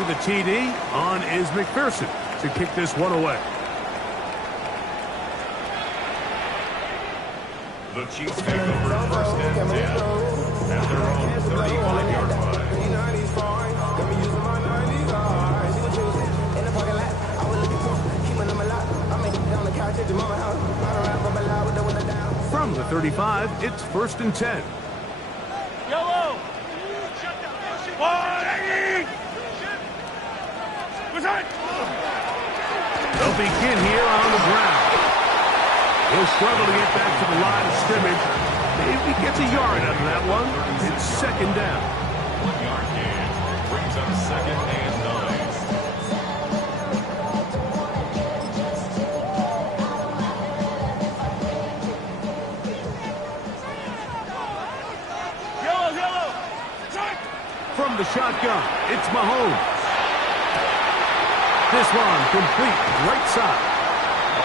after the TD on is McPherson to kick this one away. The Chiefs take over first and 10 at their own 35-yard line. From the 35, it's first and 10. Yellow! They'll begin here on the ground. He'll struggle to get back to the line of scrimmage. Maybe gets a yard out of that one. It's second down. 1 yard gain brings up second and 9. From the shotgun, it's Mahomes. This one complete right side.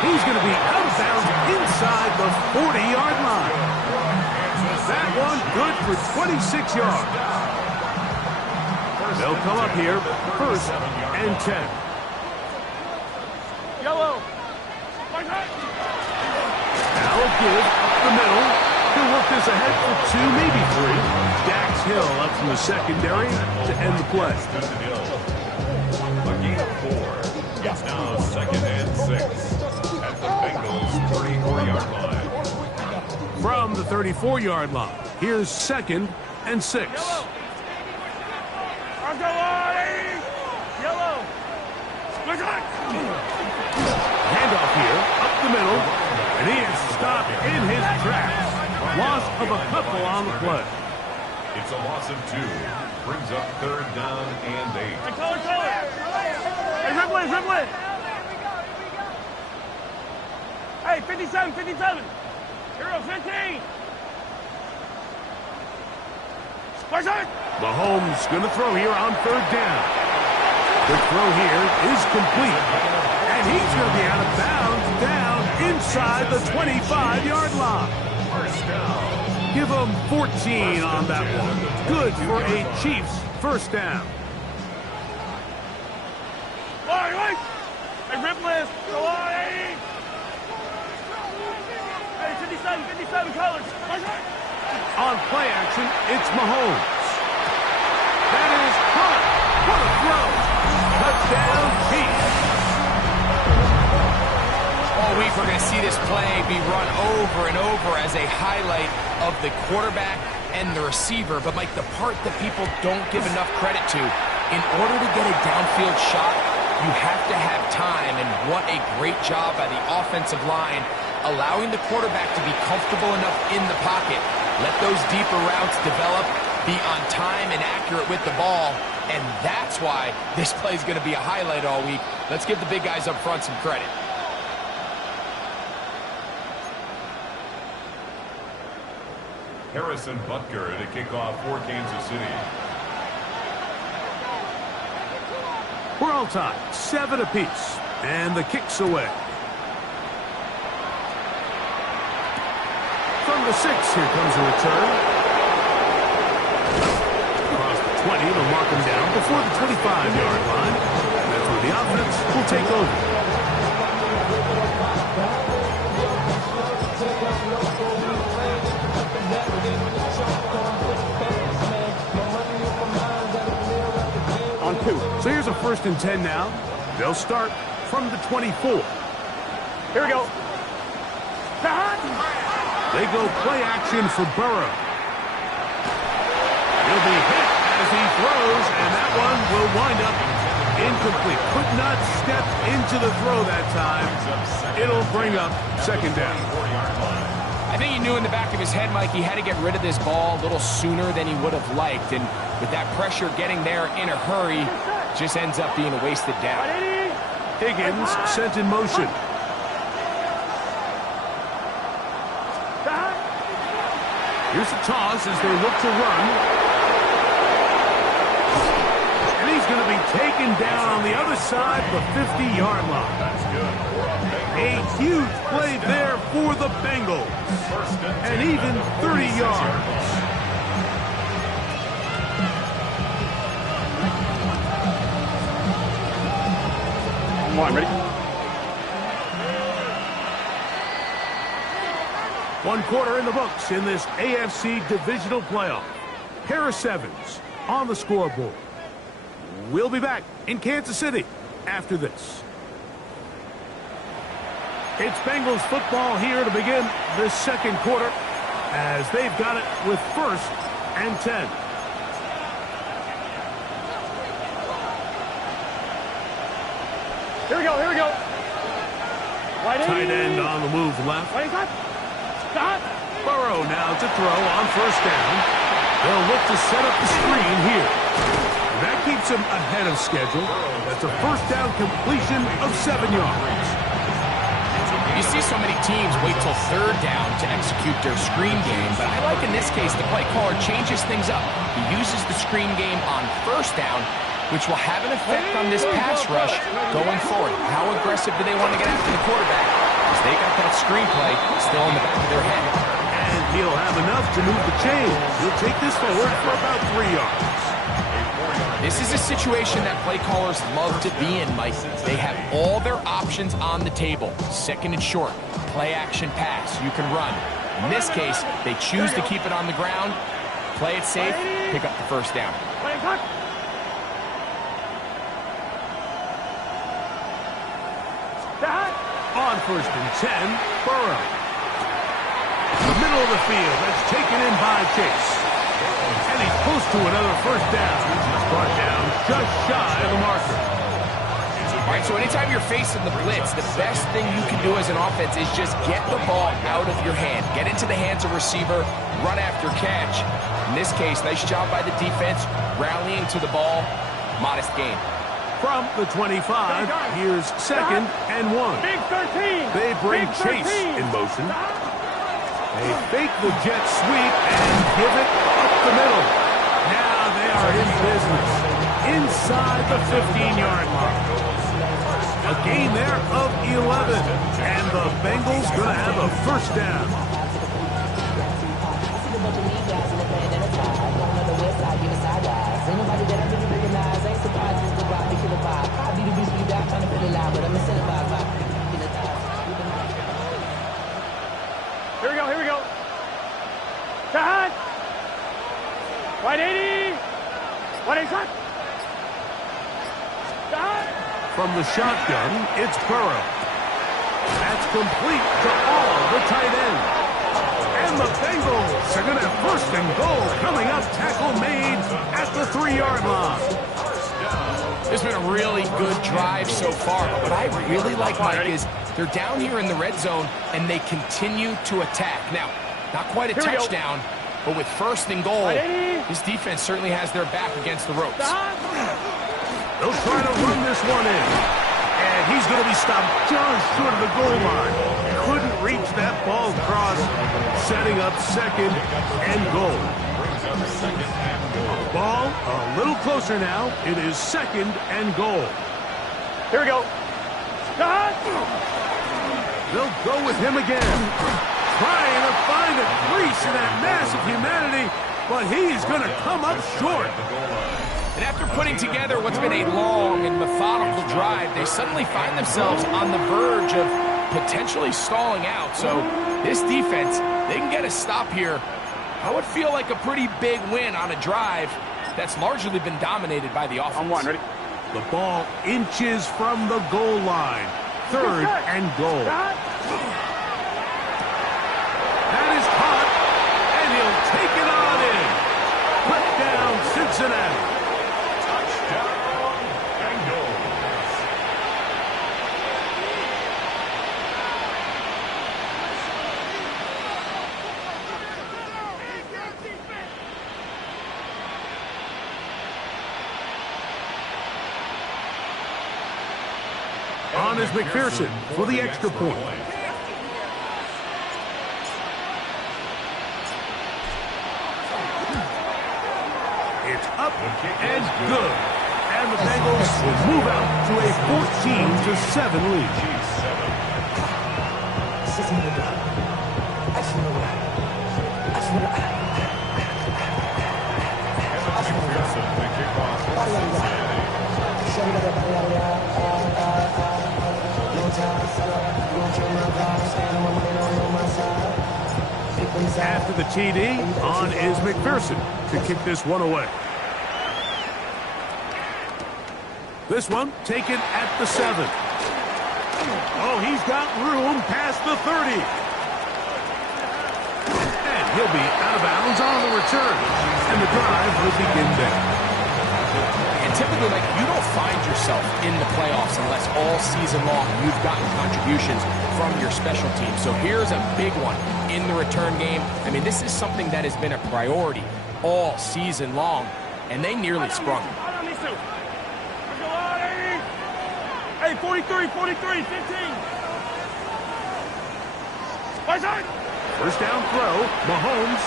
He's going to be out of bounds inside the 40-yard line. That one good for 26 yards. They'll come up here first and 10. Yellow. Now a give up the middle. He'll work this ahead for 2, maybe 3. Dax Hill up from the secondary to end the play. A gain of 4. It's now second and 6 at the Bengals' 34-yard line. From the 34-yard line, here's second and 6. Handoff here, up the middle, and he is stopped in his tracks. Loss of a couple on the play. It's a loss of 2. Brings up third down and 8. Hey, Ripley. Hey, 57. Hero 15. Mahomes going to throw here on third down. The throw here is complete. And he's going to be out of bounds down inside the 25-yard line. Give him 14 on that one. Good for a Chiefs first down. Hey, Ripley. Hey, 57 colors. On play action, it's Mahomes. That is caught. What a throw. Touchdown, Chiefs. All week we're going to see this play be run over and over as a highlight of the quarterback and the receiver. But, Mike, the part that people don't give enough credit to, in order to get a downfield shot, you have to have time. And what a great job by the offensive line, allowing the quarterback to be comfortable enough in the pocket. Let those deeper routes develop, be on time and accurate with the ball. And that's why this play is going to be a highlight all week. Let's give the big guys up front some credit. Harrison Butker to kick off for Kansas City. We're all tied, 7 apiece, and the kick's away. From the 6, here comes a return. Across the 20, they'll mark him down before the 25-yard line. And that's where the offense will take over. On 2. So here's a first and 10 now. They'll start from the 24. Here we go. They go play action for Burrow. He'll be hit as he throws, and that one will wind up incomplete. Could not step into the throw that time. It'll bring up second down. I think he knew in the back of his head, Mike, he had to get rid of this ball a little sooner than he would have liked. And with that pressure getting there in a hurry, just ends up being a wasted down. Higgins sent in motion. Here's a toss as they look to run. And he's going to be taken down on the other side of the 50-yard line. That's good. A huge play there for the Bengals. And even 30 yards. Come on, ready? One quarter in the books in this AFC divisional playoff. Harris Evans on the scoreboard. We'll be back in Kansas City after this. It's Bengals football here to begin the second quarter as they've got it with 1st and 10. Here we go, here we go. Tight end on the move left. Wait, stop. Burrow now to throw on 1st down. They'll look to set up the screen here. That keeps him ahead of schedule. That's a 1st down completion of 7 yards. You see so many teams wait till 3rd down to execute their screen game, but I like in this case the play caller changes things up. He uses the screen game on 1st down, which will have an effect on this pass rush going forward. How aggressive do they want to get after the quarterback? Because they got that screenplay still in the back of their head. And he'll have enough to move the chains. He'll take this forward for about 3 yards. This is a situation that play callers love to be in, Mike. They have all their options on the table. 2nd and short, play action pass, you can run. In this case, they choose to keep it on the ground, play it safe, pick up the 1st down. On 1st and 10, Burrow. The middle of the field, that's taken in by Chase. And he's close to another 1st down. Brought down just shy of the marker. All right, so anytime you're facing the blitz, the best thing you can do as an offense is just get the ball out of your hand. Get into the hands of receiver, run after catch. In this case, nice job by the defense, rallying to the ball, modest gain. From the 25, here's 2nd and 1. Big 13. They bring Big Chase 13. in motion. They fake the jet sweep and give it up the middle. Now they are in business inside the 15-yard mark. A gain there of 11. And the Bengals going to have a 1st down. Here we go, here we go. Shot. 180. 180. Shot. From the shotgun, it's Burrow. That's complete to all the tight ends. And the Bengals are going to have 1st and goal coming up. Tackle made at the 3-yard line. This has been a really good drive so far. But what I really like, Mike, is they're down here in the red zone, and they continue to attack. Now, not quite a touchdown, but with 1st and goal, this defense certainly has their back against the ropes. They'll try to run this one in. And he's going to be stopped just short of the goal line. Couldn't reach that ball across, setting up 2nd and goal. Ball a little closer now. It is 2nd and goal. Here we go. Shot. They'll go with him again. Trying to find a crease in that mass of humanity, but he's going to come up short. And after putting together what's been a long and methodical drive, they suddenly find themselves on the verge of potentially stalling out. So this defense, they can get a stop here. I would feel like a pretty big win on a drive that's largely been dominated by the offense. On 1, ready? The ball inches from the goal line. 3rd and goal. That is caught, and he'll take it on in. Put down Cincinnati. On is McPherson for the extra point. It's up and good. And the Bengals will move out to a 14-7 lead. After the TD, on is McPherson to kick this one away. This one taken at the 7. Oh, he's got room past the 30. And he'll be out of bounds on the return. And the drive will begin there. And typically, like, you don't find yourself in the playoffs unless all season long you've gotten contributions from your special team. So here's a big one in the return game. I mean, this is something that has been a priority all season long, and they nearly sprung. Hey, 43, 43, 15. First down throw, Mahomes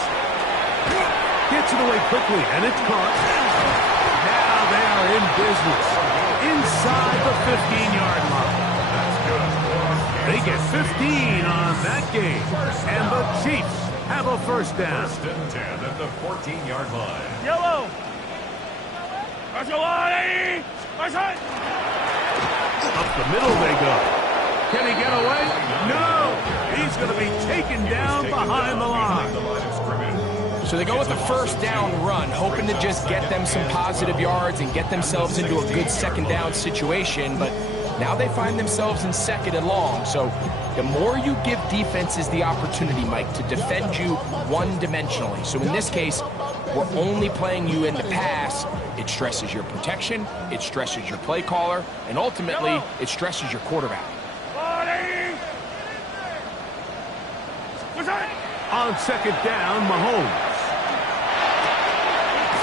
gets it away quickly, and it's caught. Now they are in business inside the 15-yard line. They get 15 on that game, and the Chiefs have a first down. First and 10 at the 14-yard line. Yellow. Up the middle they go. Can he get away? No! He's going to be taken down behind the line. So they go with the first down run, hoping to just get them some positive yards and get themselves into a good second down situation, but now they find themselves in second and long. So the more you give defenses the opportunity, Mike, to defend you one-dimensionally. So in this case, we're only playing you in the pass. It stresses your protection, it stresses your play caller, and ultimately, it stresses your quarterback. On second down, Mahomes.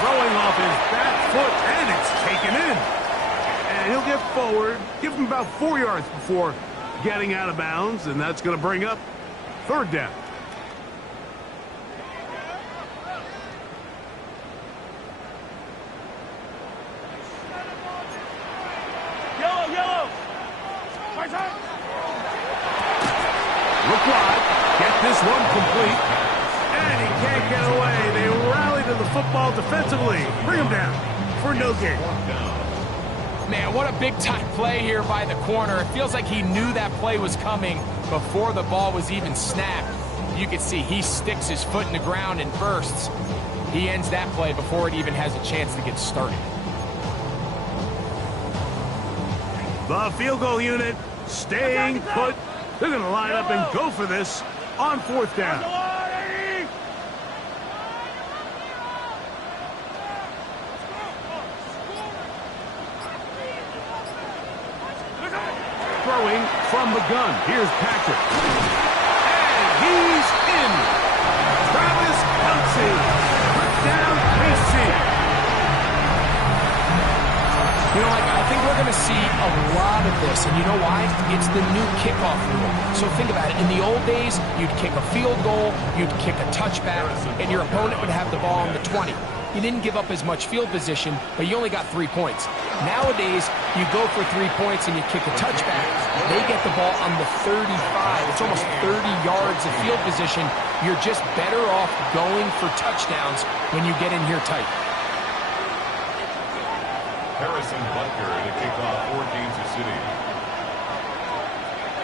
Throwing off his back foot, and it's taken in. And he'll get forward, give him about 4 yards before getting out of bounds, and that's going to bring up third down. Yellow. Look wide, get this one complete, and he can't get away. They rally to the football defensively. Bring him down for no gain. Man, what a big-time play here by the corner. It feels like he knew that play was coming before the ball was even snapped. You can see he sticks his foot in the ground and bursts. He ends that play before it even has a chance to get started. The field goal unit staying put. They're going to line up and go for this on fourth down. Throwing from the gun. Here's Patrick. And he's in. Travis Kelce. Put down KC. You know, I think we're going to see a lot of this, and you know why? It's the new kickoff rule. So think about it. In the old days, you'd kick a field goal, you'd kick a touchback, and your opponent would have the ball on the 20. You didn't give up as much field position, but you only got 3 points. Nowadays, you go for 3 points and you kick a touchback. They get the ball on the 35. It's almost 30 yards of field position. You're just better off going for touchdowns when you get in here tight. Harrison Butker to kick off for Kansas City.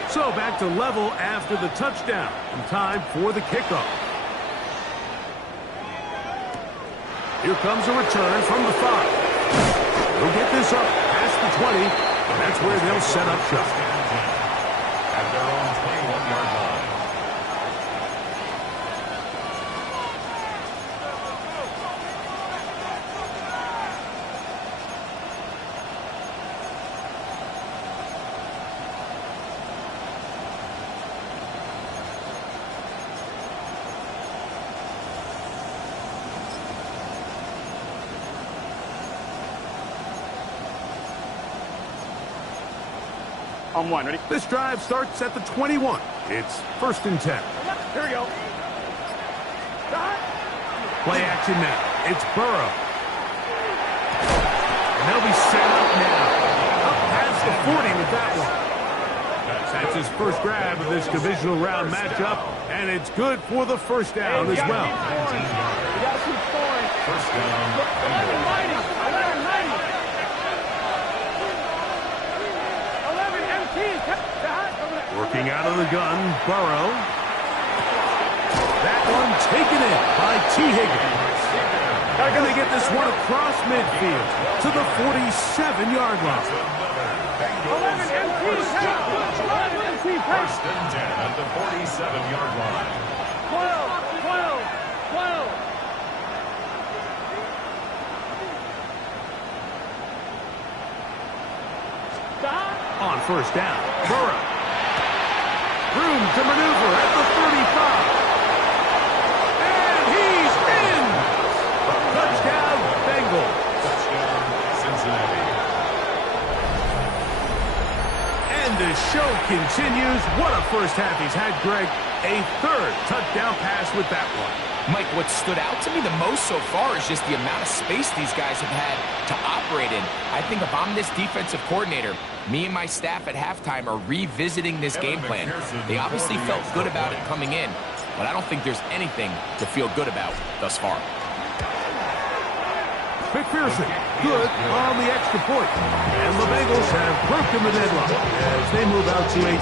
So back to level after the touchdown. And time for the kickoff. Here comes a return from the 5. They'll get this up past the 20, and that's where they'll set up shop. At their own 21-yard line. On one, ready? This drive starts at the 21. It's first and 10. Here we go. Play action now. It's Burrow. And they'll be set up now. Up past the 40 with that one. That's his first grab of this divisional round matchup, and it's good for the first down as well. We got to keep scoring. First down. 11 empty. gun, Burrow. That one taken in by T. Higgins. They're going to get this one across midfield to the 47-yard line. 11 empty. First and 10 at the 47-yard line. 12. On first down, Burrow. Room to maneuver at the 35. And he's in! Touchdown, Bengals. Touchdown, Cincinnati. And the show continues. What a first half he's had, Greg. A third touchdown pass with that one. Mike, what stood out to me the most so far is just the amount of space these guys have had to operate in. I think if I'm this defensive coordinator, me and my staff at halftime are revisiting this game plan. They obviously felt good about it coming in, but I don't think there's anything to feel good about thus far. McPherson, good on the extra point. And the Bengals have broken the deadlock as they move out to a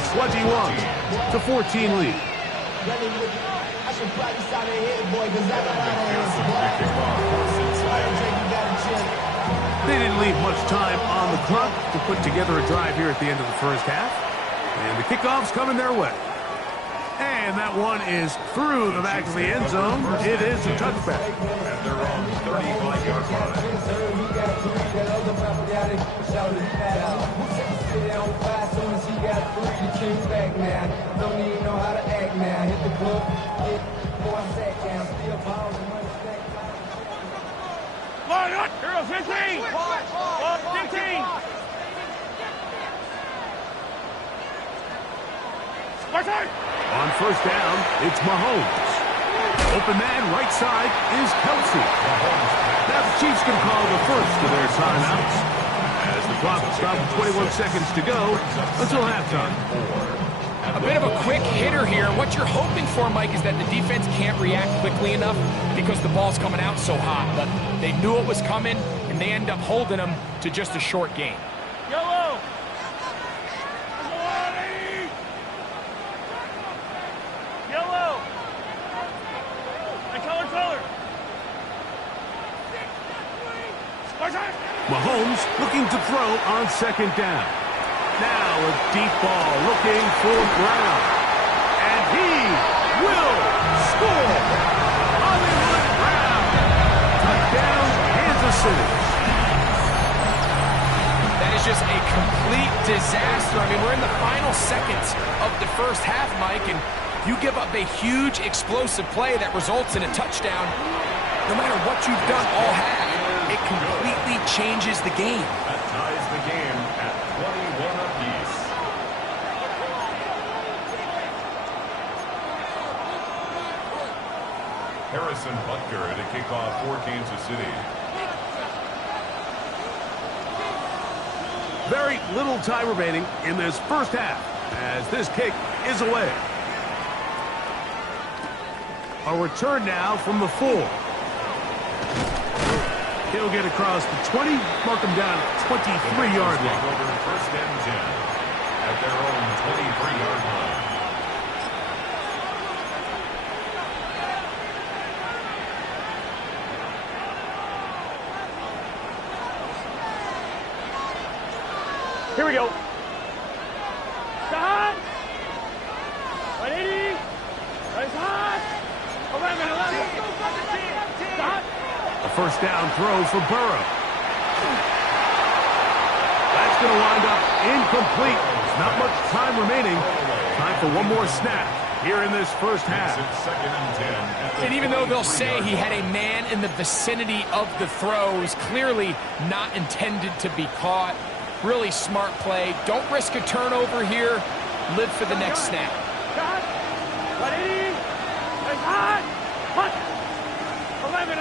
21-14 lead. They didn't leave much time on the clock to put together a drive here at the end of the first half. And the kickoff's coming their way. And that one is through the back of the end zone. It is a touchback. At their own 35-yard line. Girls, 15. 15. On first down, it's Mahomes. Open man, right side, is Kelsey. Now the Chiefs can call the first of their timeouts as the clock will stop with 21 seconds to go until halftime. A bit of a quick hitter here. What you're hoping for, Mike, is that the defense can't react quickly enough because the ball's coming out so hot. But they knew it was coming, and they end up holding them to just a short gain. Yellow. Yellow. And color. Mahomes looking to throw on second down. Now a deep ball looking for Brown. And he will score. Hollywood Brown. Touchdown, Kansas City. That is just a complete disaster. I mean, we're in the final seconds of the first half, Mike, and you give up a huge explosive play that results in a touchdown. No matter what you've done all half, it completely changes the game. That ties the game at 21 apiece. Harrison Butker to kick off for Kansas City. Very little time remaining in this first half as this kick is away. A return now from the 4. He'll get across the 20, mark him down at 23-yard line. Over first and 10 at their own 23-yard line. Here we go. Hot. 180. Nice hot. 11. Hot. A first down throw for Burrow. That's going to wind up incomplete. There's not much time remaining. Time for one more snap here in this first half. It's second and 10. And even though they'll say he had a man in the vicinity of the throw, it was clearly not intended to be caught. Really smart play. Don't risk a turnover here. Live for the next snap. Hot. 180. Nice hot. Hot. 11.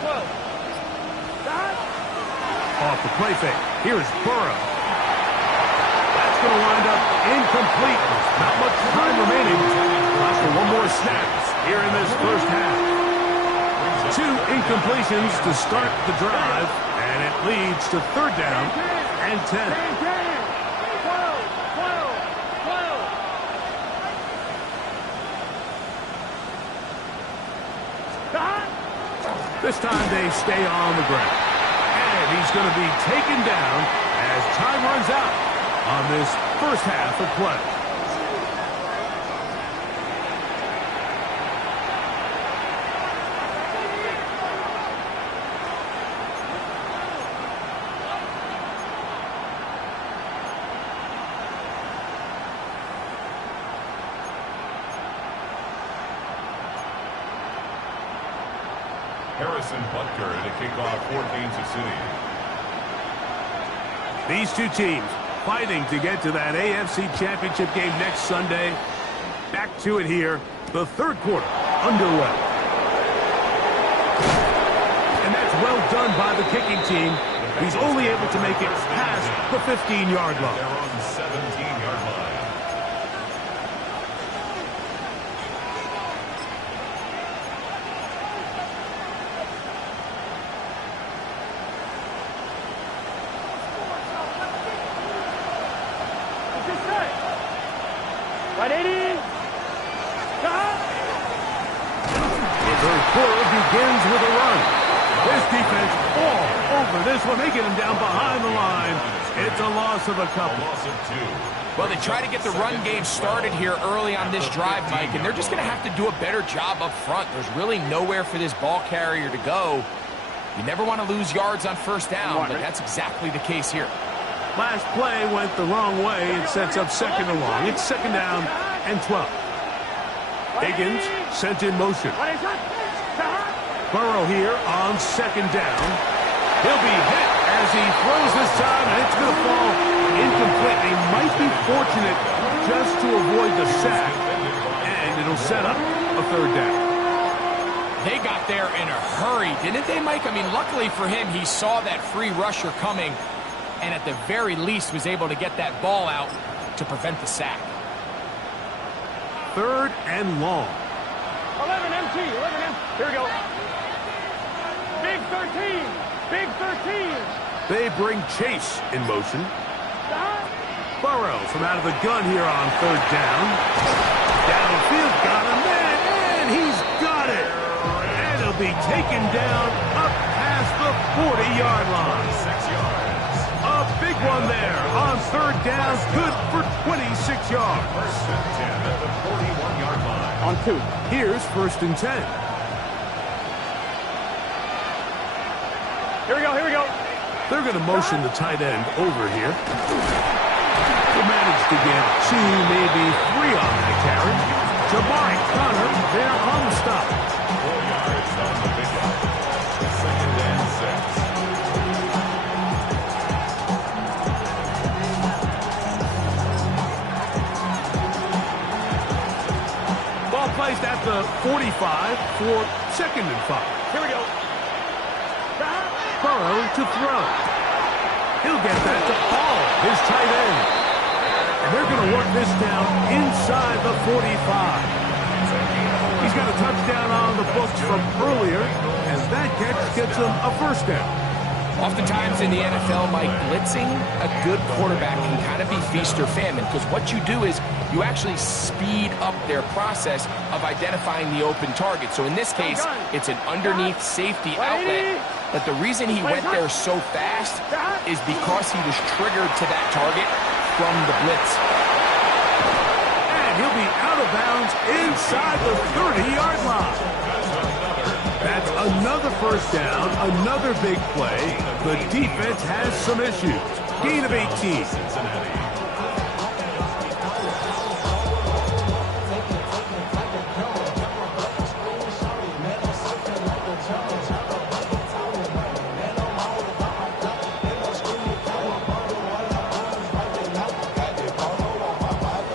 12. Hot. Off the play fake. Here's Burrow. That's going to wind up incomplete. There's not much time remaining. Time for one more snap here in this first half. 2 2 incompletions to start the drive, and it leads to 3rd down and 10. This time they stay on the ground. And he's going to be taken down as time runs out on this first half of play. Harrison Butker to kick off for Kansas City. These two teams fighting to get to that AFC Championship game next Sunday. Back to it here, the 3rd quarter underway. And that's well done by the kicking team. He's only able to make it past the 15-yard line. They're on the 17-yard line. Begins with a run. This defense all over this one. They get him down behind the line. It's a loss of a couple. A loss of 2. Well, they try to get the run game started here early on this drive, Mike, and they're just going to have to do a better job up front. There's really nowhere for this ball carrier to go. You never want to lose yards on 1st down, but that's exactly the case here. Last play went the wrong way. It sets up 2nd and long. It's 2nd down and 12. Higgins sent in motion. Burrow here on 2nd down. He'll be hit as he throws this time, and it's going to fall incomplete. He might be fortunate just to avoid the sack, and it'll set up a 3rd down. They got there in a hurry, didn't they, Mike? I mean, luckily for him, he saw that free rusher coming, and at the very least was able to get that ball out to prevent the sack. 3rd and long. 11 MT, 11 MT. Here we go. Big 13, big 13. They bring Chase in motion. Burrow from out of the gun here on 3rd down. Downfield, got him, and he's got it. And he'll be taken down up past the 40-yard line. 6 yards. A big one there on 3rd down, good for 26 yards. 1st and 10 at the 41-yard line. On 2. Here's 1st and 10. Here we go, here we go. They're going to motion the tight end over here. They managed to get 2, maybe 3 on that carry. Jabari Connor there on the stop. 4 yards on the pickup. 2nd and 6. Ball placed at the 45 for 2nd and 5. Here we go. Burrow to throw. He'll get that to Paul, his tight end. And they're going to work this down inside the 45. He's got a touchdown on the books from earlier, and that catch gets him a 1st down. Oftentimes in the NFL, Mike, blitzing a good quarterback can kind of be feast or famine, because what you do is you actually speed up their process of identifying the open target. So in this case, it's an underneath safety outlet. But the reason he went there so fast is because he was triggered to that target from the blitz. And he'll be out of bounds inside the 30-yard line. That's another 1st down, another big play. The defense has some issues. Gain of 18. Cincinnati.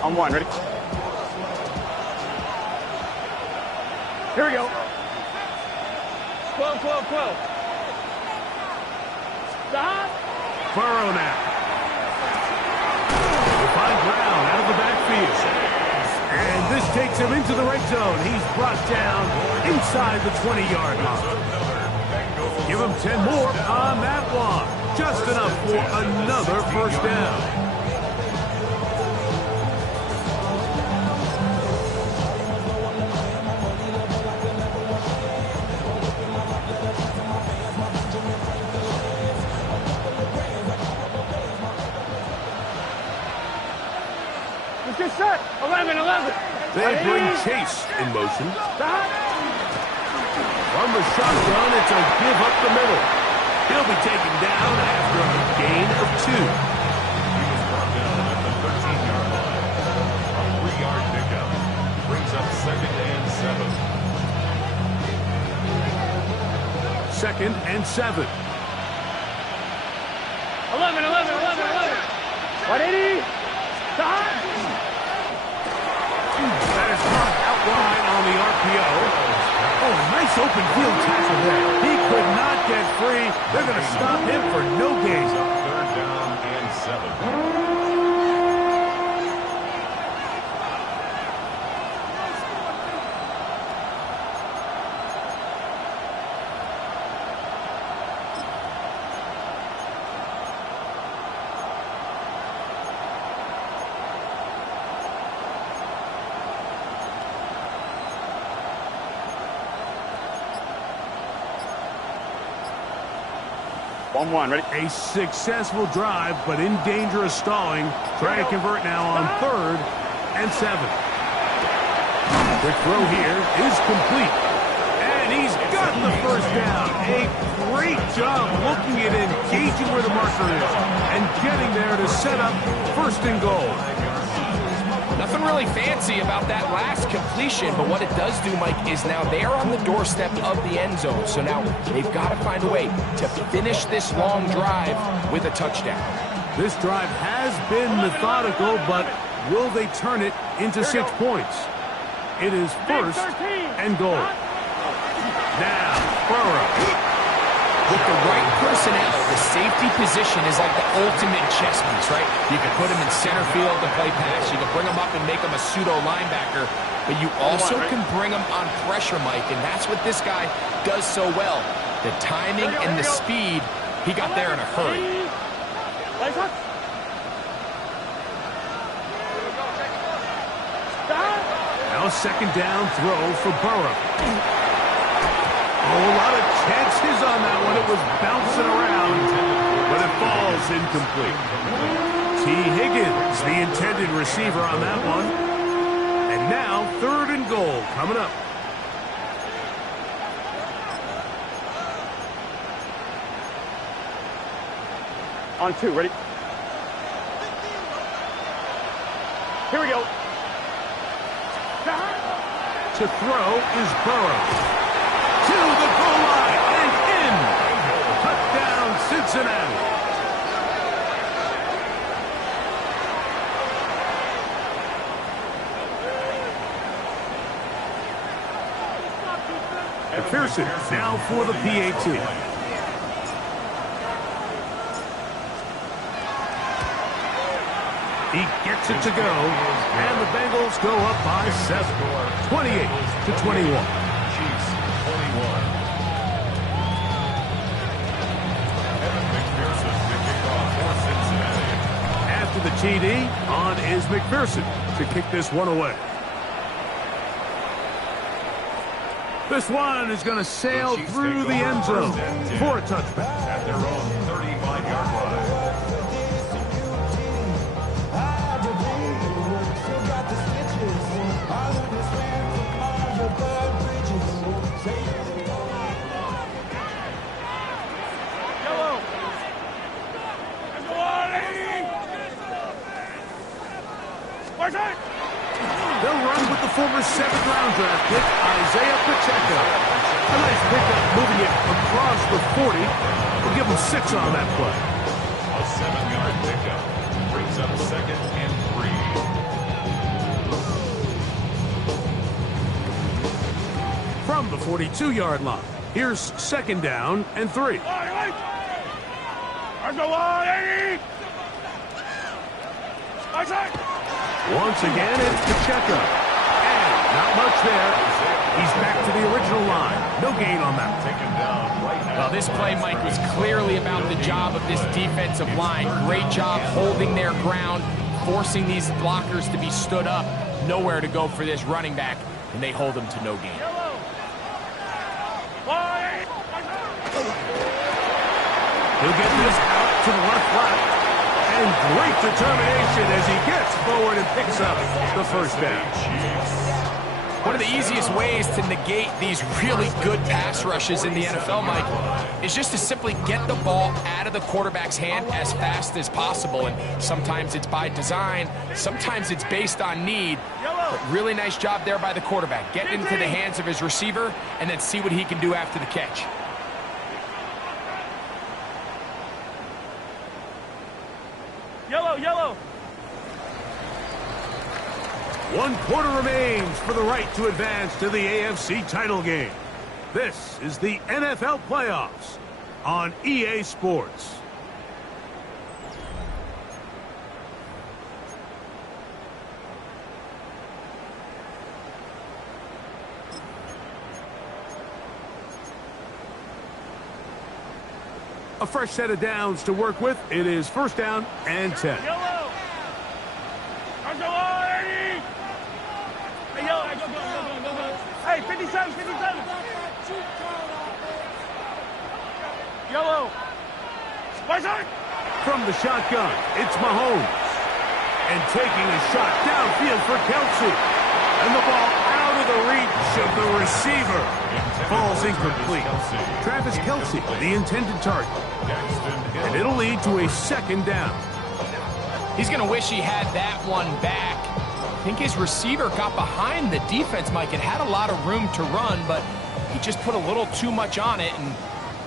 On 1, ready? Here we go. 12, 12, 12. Stop. Burrow now. They find Brown out of the backfield. And this takes him into the red zone. He's brought down inside the 20-yard line. Give him 10 more on that one. Just enough for another first down. Get set. 11. They bring Chase in motion. From the shotgun, it's a give up the middle. He'll be taken down after a gain of 2. He was brought down at the 13-yard line. A 3-yard pickup brings up 2nd and 7. 2nd and 7. 11. 180. That is caught out wide on the RPO. Oh, nice open field tackle there. He could not get free. They're going to stop him for no gain. 3rd down and 7. Ready? A successful drive, but in danger of stalling. Try to convert now on 3rd and 7. The throw here is complete. And he's gotten the first down. A great job looking at engaging where the marker is and getting there to set up 1st and goal. Nothing really fancy about that last completion, but what it does do, Mike, is now they're on the doorstep of the end zone. So now they've got to find a way to finish this long drive with a touchdown. This drive has been methodical, but will they turn it into 6 points? It is 1st and goal. Now, Burrow. With the right personnel, the safety position is like the ultimate chess piece, right? You can put him in center field to play pass. You can bring him up and make him a pseudo linebacker. But you also can bring him on pressure, Mike, and that's what this guy does so well. The timing and the speed, he got there in a hurry. Now 2nd down throw for Burrow. Oh, a lot of chances on that one. It was bouncing around, but it falls incomplete. T. Higgins, the intended receiver on that one. And now 3rd and goal coming up. On 2, ready? Here we go. To throw is Burrow. To the goal line and in. Touchdown, Cincinnati. McPherson now for the PAT. He gets it to go, and the Bengals go up by 7, 28-21. Chiefs 21. Evan McPherson to kick off for Cincinnati. After the TD, on is McPherson to kick this one away. This one is going to sail through the end zone for a touchback. At their own 35-yard line. They'll run with the former 7th-round draft pick, Isaiah Pacheco. A nice pickup moving it across the 40. We'll give him 6 on that play. A 7-yard pickup brings up 2nd and 3. From the 42-yard line, here's 2nd down and 3. Once again, it's Pacheco. Not much there. He's back to the original line. No gain on that. Taken down right now. Well, this play, Mike, was clearly about the job of this defensive line. Great job holding their ground, forcing these blockers to be stood up. Nowhere to go for this running back, and they hold him to no gain. He'll get this out to the left flat. And great determination as he gets forward and picks up the first down. One of the easiest ways to negate these really good pass rushes in the NFL, Mike, is just to simply get the ball out of the quarterback's hand as fast as possible. And sometimes it's by design, sometimes it's based on need. But really nice job there by the quarterback. Get into the hands of his receiver and then see what he can do after the catch. Yellow. 1 quarter remains for the right to advance to the AFC title game. This is the NFL playoffs on EA Sports. A fresh set of downs to work with. It is first down and 10. Yellow. Hey, 57. Yellow. From the shotgun, it's Mahomes. And taking a shot downfield for Kelce. And the ball out of the reach of the receiver. Falls incomplete. Travis Kelce, the intended target. And it'll lead to a second down. He's going to wish he had that one back. I think his receiver got behind the defense, Mike. It had a lot of room to run, but he just put a little too much on it, and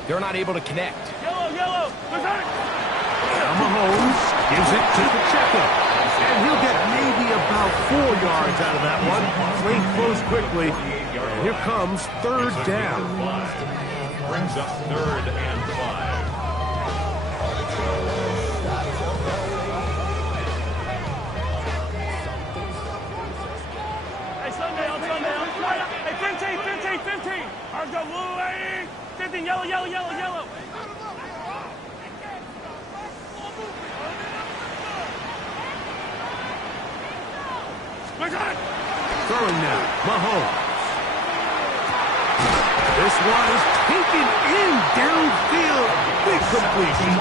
they're not able to connect. Yellow. Now Mahomes gives it to Pacheco. And he'll get maybe about 4 yards out of that one. Play close quickly. And here comes third down. Brings up 3rd and 5. Hey, 15. Let's go, Louie. 15, yellow. Throwing now, Mahomes. This one is taken in downfield. Big completion.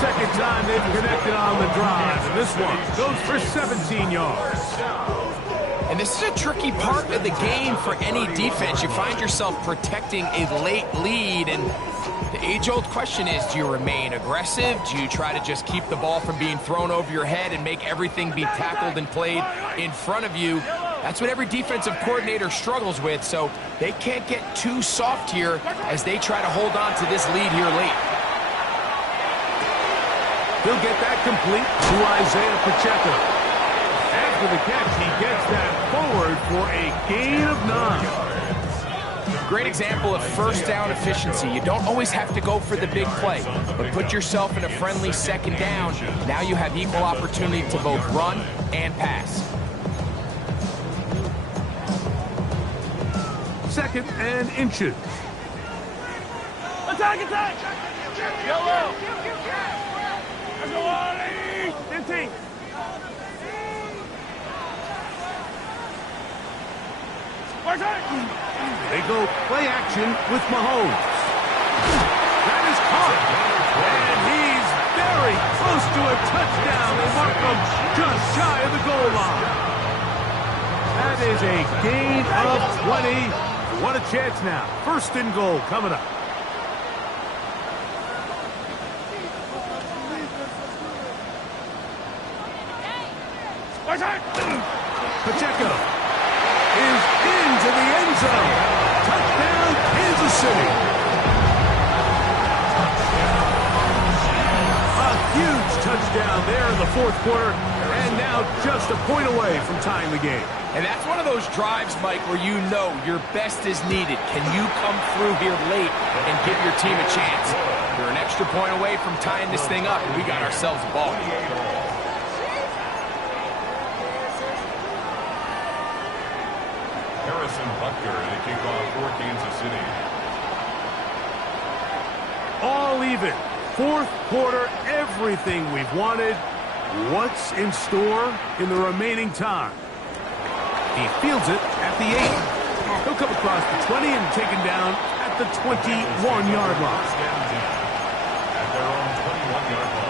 Second time they've connected on the drive. And this one goes for 17 yards. And this is a tricky part of the game for any defense. You find yourself protecting a late lead, and the age-old question is, do you remain aggressive? Do you try to just keep the ball from being thrown over your head and make everything be tackled and played in front of you? That's what every defensive coordinator struggles with, so they can't get too soft here as they try to hold on to this lead here late. He'll get that complete to Isaiah Pacheco. After the catch, he gets that forward for a gain of 9. Great example of first down efficiency. You don't always have to go for the big play, but put yourself in a friendly second down. Now you have equal opportunity to both run and pass. Second and inches. Attack! Yellow. Let's go, Ollie. 15. They go play action with Mahomes. That is caught. And he's very close to a touchdown. They mark him just shy of the goal line. That is a gain of 20. What a chance now. First and goal coming up. Pacheco is into the end zone. Touchdown, Kansas City. A huge touchdown there in the fourth quarter, and now just a point away from tying the game. And that's one of those drives, Mike, where you know your best is needed. Can you come through here late and give your team a chance? You're an extra point away from tying this thing up, and we got ourselves a ball. Harrison Butker to kick off for Kansas City. All even. Fourth quarter, everything we've wanted. What's in store in the remaining time? He fields it at the 8. He'll come across the 20 and taken down at the 21-yard line. First down 10 at their own 21-yard line.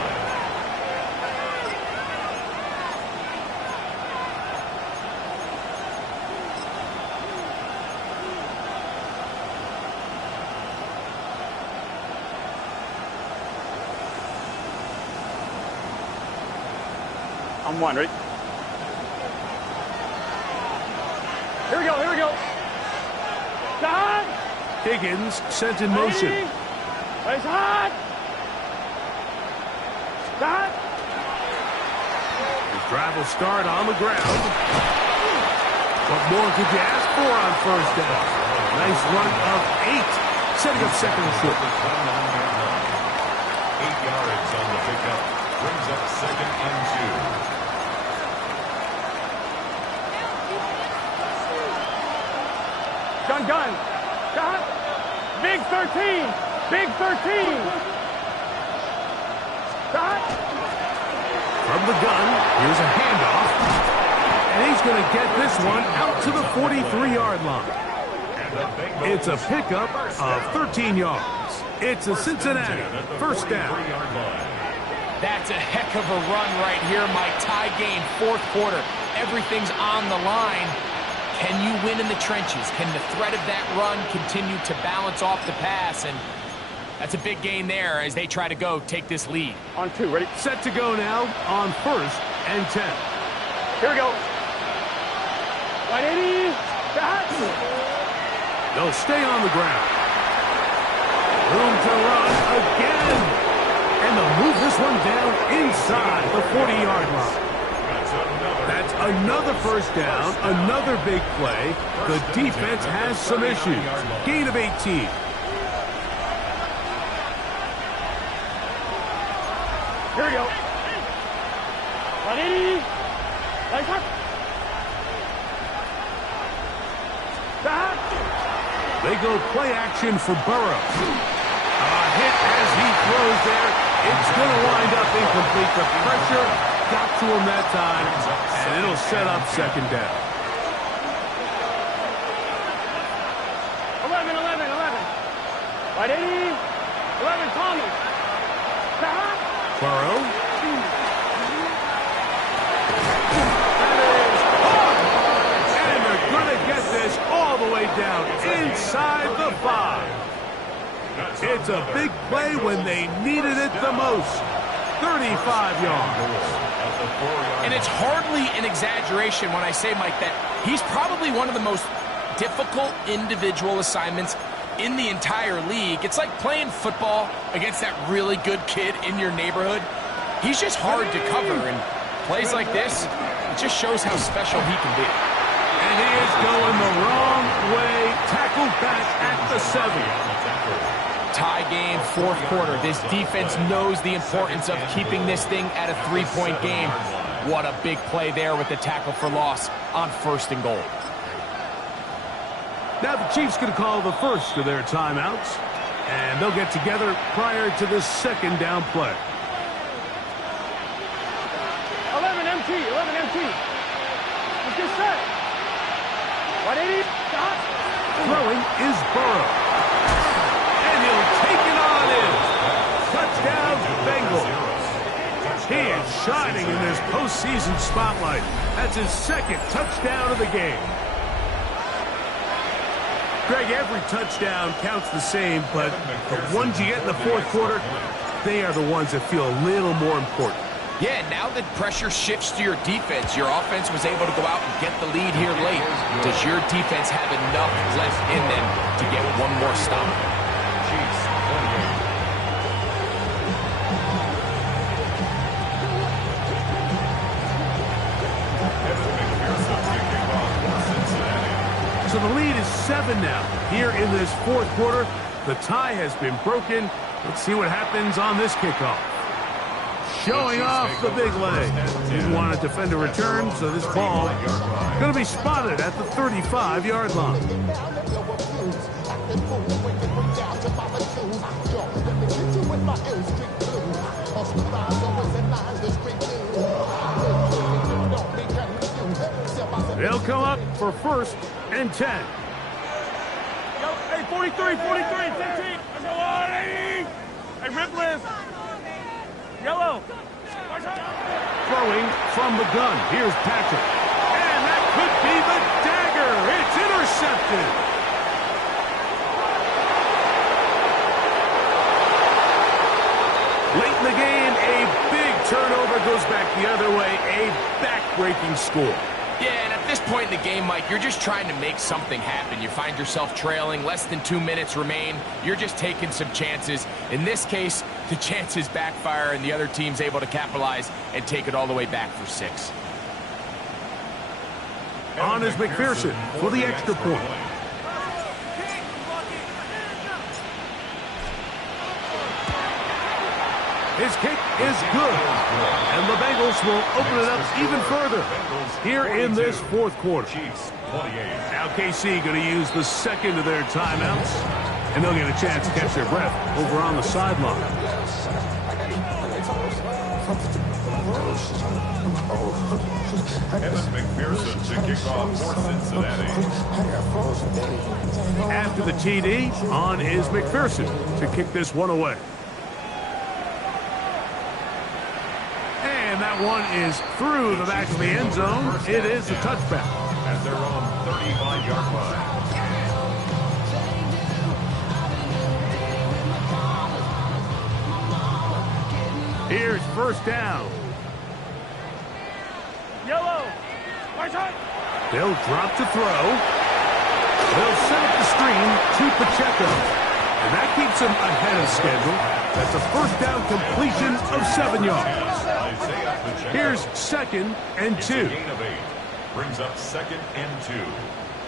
I'm one, ready? Here we go, here we go. Stop! Higgins sent in motion. Place hot! Stop! His drive will start on the ground. What more could you ask for on first down? Nice run of 8, setting up second and short. 8 yards on the pickup. Brings up second and 2. Gun. Stop! Big 13! Big 13! Stop! From the gun, here's a handoff. And he's going to get this one out to the 43-yard line. It's a pickup of 13 yards. It's a Cincinnati first down. That's a heck of a run right here, Mike. Tie game, fourth quarter. Everything's on the line. Can you win in the trenches? Can the threat of that run continue to balance off the pass? And that's a big gain there as they try to take this lead. On 2, ready? Set to go now on first and 10. Here we go. 180. Stop! They'll stay on the ground. Room to run again. And they'll move this one down inside the 40-yard line. That's another first down, another big play. The defense has some issues. Gain of 18. Here we go. 180. Like up. Stop. They go play action for Burrows. A hit as he throws there. It's going to wind up incomplete. The pressure got to him that time, and it'll set up second down. 11. 180. 11, Thomas. Stop. Burrow. And they're going to get this all the way down inside the 5. It's a big play when they needed it the most. 35 yards. And it's hardly an exaggeration when I say, Mike, that he's probably one of the most difficult individual assignments in the entire league. It's like playing football against that really good kid in your neighborhood. He's just hard to cover, and plays like this, it just shows how special he can be. And he is going the wrong way. Tackled back at the 7. Tie game, fourth quarter. This defense knows the importance of keeping this thing at a 3-point game. What a big play there with the tackle for loss on first and goal. Now the Chiefs going to call the first of their timeouts, and they'll get together prior to the second down play. 11 MT. Let's get set. 180. Stop. Throwing is Burrow. And he'll take it on in. Touchdown, Bengals. He is shining in this postseason spotlight. That's his second touchdown of the game. Greg, every touchdown counts the same, but the ones you get in the fourth quarter, they are the ones that feel a little more important. Yeah, now that pressure shifts to your defense, your offense was able to go out and get the lead here late. Does your defense have enough left in them to get one more stop? Chiefs 28. So the lead is 7 now. Here in this fourth quarter, the tie has been broken. Let's see what happens on this kickoff. showing off the big leg. Didn't want to defend a return, so this ball going to be spotted at the 35-yard line. They'll come up for 1st and 10. Hey, 43, 43, 15. Hey, Ripley. Yellow. Throwing from the gun. Here's Patrick. And that could be the dagger. It's intercepted. Late in the game, a big turnover goes back the other way. A back-breaking score. Yeah, and at this point in the game, Mike, you're just trying to make something happen. You find yourself trailing, less than 2 minutes remain. You're just taking some chances. In this case, the chances backfire, and the other team's able to capitalize and take it all the way back for 6. On is McPherson for the extra point. His kick is good, and the Bengals will open it up even further here in this 4th quarter. Now KC going to use the second of their timeouts, and they'll get a chance to catch their breath over on the sideline. Evan McPherson to kick off for Cincinnati. After the TD, on is McPherson to kick this one away. And that one is through the back of the end zone. It is a touchback. At their own 35-yard line. Here's 1st down. Yellow. Right side. They'll drop to throw. They'll set up the screen to Pacheco. And that keeps him ahead of schedule. That's a 1st down completion of 7 yards. Here's 2nd and 2. Gain of 8. Brings up 2nd and 2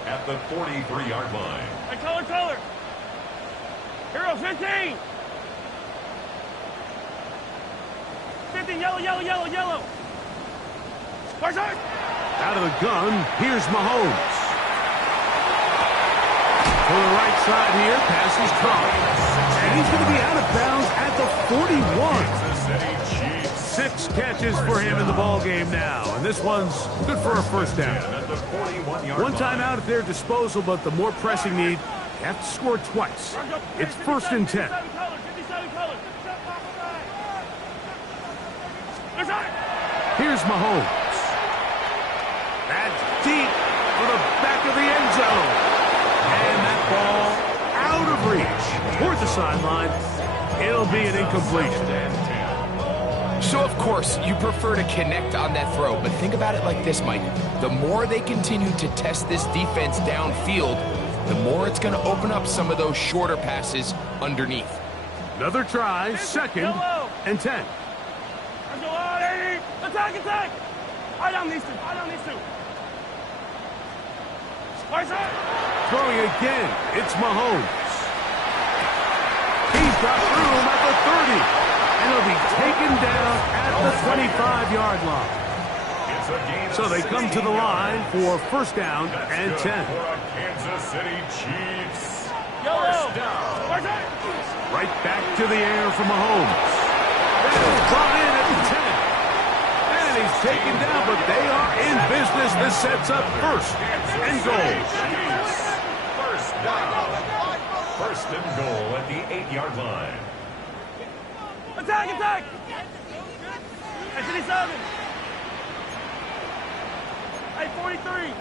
at the 43-yard line. Hey, color. Hero 15. 15, yellow. Right side. Out of the gun, here's Mahomes. For the right side here, pass is caught. And he's going to be out of bounds at the 41. 6 catches for him in the ball game now. And this one's good for a 1st down. One timeout at their disposal, but the more pressing need, you have to score twice. It's 1st and 10. Here's Mahomes. That's deep for the back of the end zone. And that ball out of reach toward the sideline. It'll be an incompletion. So, of course, you prefer to connect on that throw, but think about it like this, Mike. The more they continue to test this defense downfield, the more it's going to open up some of those shorter passes underneath. Another try, 2nd and 10. Attack! I down these two. Right side. Throwing again, it's Mahomes. He's got room at the 30. And he'll be taken down at the 25-yard line. So they come to the line for 1st down and 10. Kansas City Chiefs. Yellow. Right back to the air for Mahomes. Brought in at the 10. And he's taken down, but they are in business. This sets up 1st and goal. 1st down. 1st and goal at the 8-yard line. Attack! Hey, 57. Hey, 43.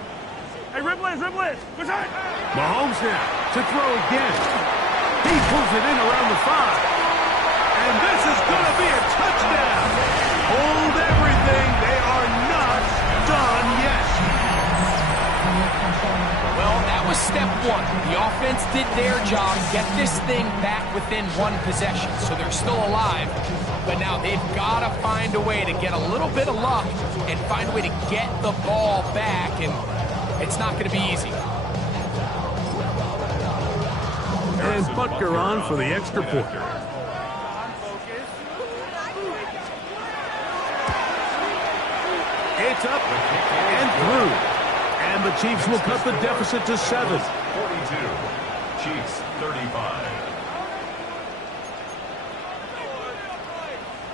Hey, Ripley. What's that? Mahomes now to throw again. He pulls it in around the 5. And this is going to be a touchdown. Hold everything. They are not done yet. Well, that was step 1. The offense did their job, get this thing back within 1 possession, so they're still alive. But now they've got to find a way to get a little bit of luck and find a way to get the ball back, and it's not going to be easy. And Butker on for the extra point. Chiefs will cut the deficit to 7. 42. Chiefs 35.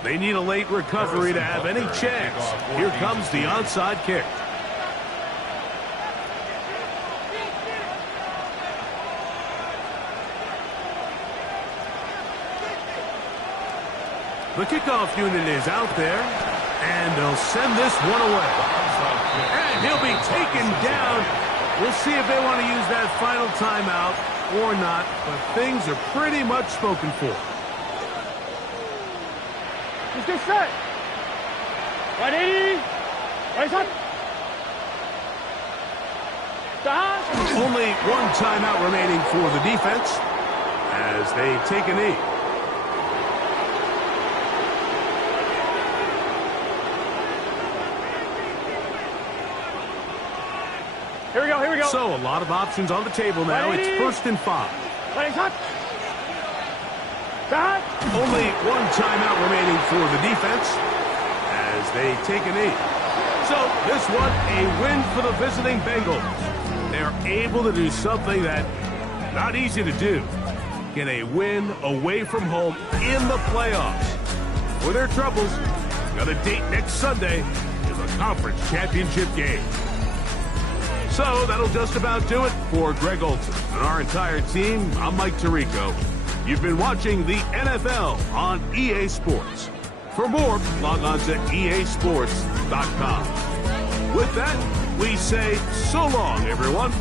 They need a late recovery to have any chance. Here comes the onside kick. The kickoff unit is out there, and they'll send this one away. And he'll be taken down. We'll see if they want to use that final timeout or not, but things are pretty much spoken for. Let's get set. 180. Raise up. Stop. Only one timeout remaining for the defense as they take a knee. Here we go, here we go. So a lot of options on the table now. It's 1st and 5. Ready, shot. Stop. Only one timeout remaining for the defense as they take a knee. So this one, a win for the visiting Bengals. They're able to do something that not easy to do. Get a win away from home in the playoffs. For their troubles, got a date next Sunday in the conference championship game. So that'll just about do it for Greg Olsen and our entire team. I'm Mike Tirico. You've been watching the NFL on EA Sports. For more, log on to easports.com. With that, we say so long, everyone.